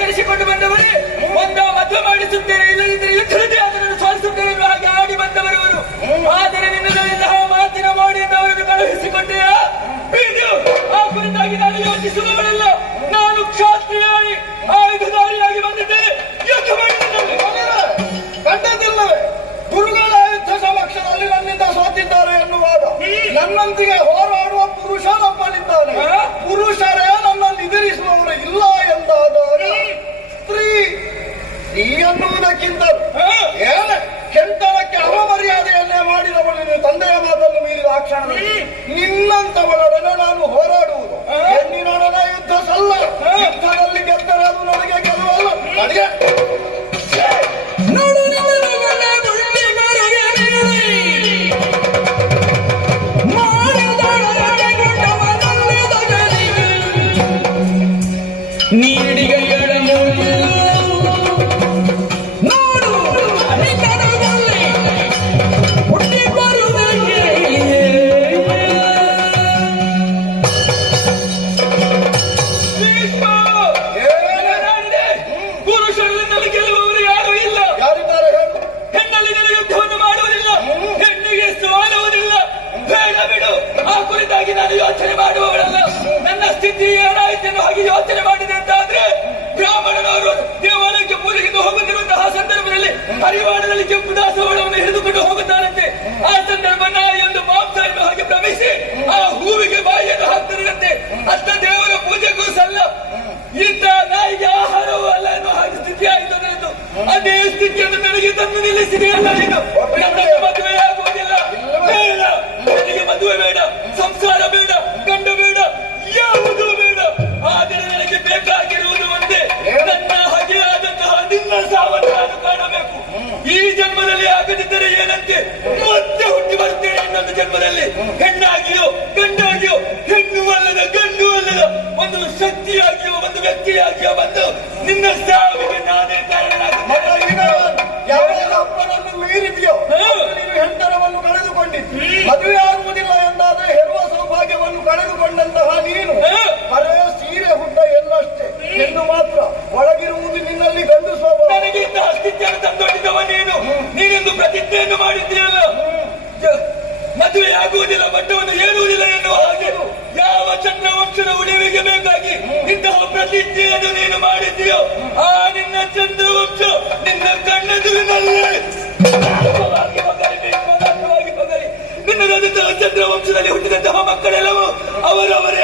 ಕರೆಸಿಕೊಂಡು ಬಂದವರೇ, ಒಂದು ಮದುವೆ ಮಾಡಿಸುತ್ತೇನೆ, ಇಲ್ಲದಿದ್ದರೆ ಯುದ್ಧದಲ್ಲಿ ಅದನ್ನು ಸೋಲಿಸುತ್ತೇನೆ ಎನ್ನುವ ಹಾಗೆ ಆಡಿ ಬಂದವರವರು. ಆದರೆ ನಿನ್ನದಲ್ಲಿಂತಹ ಮಾತಿನ ಮೋಡಿಯಿಂದ ಅವರನ್ನು ಕಳುಹಿಸಿಕೊಂಡೆಯಾ? ಆ ಕುರಿತಾಗಿ ನಾನು ಯೋಚಿಸುವವಳಲ್ಲ. ನಾನು ಕ್ಷಾತ್ರಿಯಾಗಿ ಆಯುಧಧಾರಿಯಾಗಿ ಬಂದಿದ್ದೇನೆ. ಯುದ್ಧ ಮಾಡಿದ್ದೇನೆ. ಕಂಡದಿಲ್ಲವೇ ಗುರುಗಳ ಯುದ್ಧ ಸಮಕ್ಷದಲ್ಲಿ ನನ್ನಿಂದ ಸೋತಿದ್ದಾರೆ ಎನ್ನುವಾಗ ನನ್ನೊಂದಿಗೆ ಹೋರಾಡುವ ಪುರುಷ ನಮ್ಮಲ್ಲಿದ್ದಾನೆ. ಪುರುಷರೇ ನನ್ನನ್ನು ಎದುರಿಸುವವರು ಇಲ್ಲ ಎಂದಾದಾಗ ಸ್ತ್ರೀ ಎನ್ನುವುದಕ್ಕಿಂತ ಏನೇ ಕೆಂತನಕ್ಕೆ ಅವಮರ್ಯಾದೆಯನ್ನೇ ಮಾಡಿದವಳು ನೀನು ತಂದೆಯ ಮಾತನ್ನು ಮೀರಿದ ಆ ಕ್ಷಣದಲ್ಲಿ ನಿನ್ನಂತವಳೊಡನೆ ನಾನು ಹೋರಾಡುವುದು ಹೆಣ್ಣಿನೊಡನೆ ಯುದ್ಧ ಸಲ್ಲ. ಯುದ್ಧದಲ್ಲಿ ಗೆದ್ದರೆ ಅದು ನನಗೆ ಗೆಲುವಲ್ಲ. ನನಗೆ ನಾನು ಯೋಚನೆ ಮಾಡುವವಳಲ್ಲ. ನನ್ನ ಸ್ಥಿತಿ ಏನಾಯಿತೆನ್ನು ಹಾಗೆ ಯೋಚನೆ ಮಾಡಿದೆ ಅಂತಾದ್ರೆ ಬ್ರಾಹ್ಮಣನವರು ದೇವಾಲಯಕ್ಕೆ ಪೂಜೆಗೆ ಹೋಗುತ್ತಿರುವಂತಹ ಸಂದರ್ಭದಲ್ಲಿ ಹರಿವಾಣದಲ್ಲಿ ಕೆಂಪು ದಾಸವಾಳವನ್ನು ಹಿಡಿದುಕೊಂಡು ಹೋಗುತ್ತಾರಂತೆ. ಆ ಸಂದರ್ಭ ನಾಯಿಯೊಂದು ಮಾಂಸ ಎನ್ನುವ ಹಾಗೆ ಭ್ರಮಿಸಿ ಆ ಹೂವಿಗೆ ಬಾಯಿಯನ್ನು ಹಾಕ್ತಿರಂತೆ. ಅಂತ ದೇವರ ಪೂಜೆಗೂ ಸಲ್ಲ, ಇಂಥ ನಾಯಿಗೆ ಆಹಾರವೂ ಅಲ್ಲ ಎನ್ನುವ ಹಾಗೆ ಸ್ಥಿತಿ ಆಯಿತು ನನ್ನದು. ಅದೇ ಸ್ಥಿತಿಯನ್ನು ನನಗೆ ತಂದು ನಿಲ್ಲಿಸಿದೆಯಲ್ಲ ನೀನು. ನನ್ನ ಮದುವೆ ಆಗುವುದಿಲ್ಲ. ಬೇಡ, ನನಗೆ ಮದುವೆ ಬೇಡ, ಸಂಸಾರ ಬೇಡ, ಗಂಡ ಬೇಡ, ಯಾವುದೂ ಬೇಡ. ಆದರೆ ನನಗೆ ಬೇಕಾಗಿರುವುದು ಒಂದೇ, ನನ್ನ ಹಾಗೆಯಾದಂತಹ ನಿನ್ನ ಸಾವನ್ನು ನಾನು ಕಾಣಬೇಕು. ಈ ಜನ್ಮದಲ್ಲಿ ಆಗದಿದ್ದರೆ ಏನಂತೆ ಮತ್ತೆ ಹುಟ್ಟಿ ಬರ್ತೇನೆ ಇನ್ನೊಂದು ಜನ್ಮದಲ್ಲಿ. ಹೆಣ್ಣಾಗಿಯೋ ಗಂಡಾಗಿಯೋ, ಹೆಣ್ಣು ಅಲ್ಲದ ಗಂಡು ಅಲ್ಲದ ಒಂದು ಶಕ್ತಿಯಾಗಿಯೋ ಒಂದು ವ್ಯಕ್ತಿಯಾಗಿಯೋ ಬಂದು ನಿನ್ನ ಸಾವಿಗೆ ನಾನೇ ಕಾರಣನಾಗುತ್ತೇನೆ. ಅಪ್ಪನನ್ನು ಮೀರಿದೆಯೋ ನೀನು ಹೆಂಡರವನ್ನು ಕಳೆದುಕೊಂಡಿದ್ದು. ಮದುವೆ ಆಗುವುದಿಲ್ಲ ಎಂದಾದ್ರೆ ಹೆರುವ ಸೌಭಾಗ್ಯವನ್ನು ಕಳೆದುಕೊಂಡಂತಹ ನೀನು ಬರೇ ಸೀರೆ ಹುಡ್ಡ ಎಲ್ಲಷ್ಟೇ, ಹೆಣ್ಣು ಮಾತ್ರ. ಒಳಗಿರುವುದು ನಿನ್ನಲ್ಲಿ ಗಂಡು ಸ್ವಭಾವ. ನನಗೆ ಇಂತಹ ಸ್ಥಿತಿಯನ್ನು ತಂದೊಡ್ಡಿದ್ದವ ನೀನು. ನೀನೆಂದು ಪ್ರತಿಜ್ಞೆಯನ್ನು ಮಾಡಿದ್ದೀಯಲ್ಲ, ಮದುವೆ ಆಗುವುದಿಲ್ಲ, ಬಟ್ಟವನ್ನು ಏರುವುದಿಲ್ಲ ಎನ್ನುವ ಹಾಗೆ ಯಾವ ಚಂದ್ರವಂಶದ ಉಳಿವಿಗೆ ಬೇಕಾಗಿ ಇಂತಹ ಪ್ರತಿಜ್ಞೆಯನ್ನು ನೀನು ಮಾಡಿದ್ದೀಯೋ ಆ ನಿನ್ನ ಚಂದ್ರವಂಶ ನಿನ್ನ ಕಣ್ಣೆದುರಿನಲ್ಲೇ ಬಗರಿ. ನಿನ್ನದಂತಹ ಚಂದ್ರವಂಶದಲ್ಲಿ ಹುಟ್ಟಿದಂತಹ ಮಕ್ಕಳೆಲ್ಲವೂ ಅವರವರೇ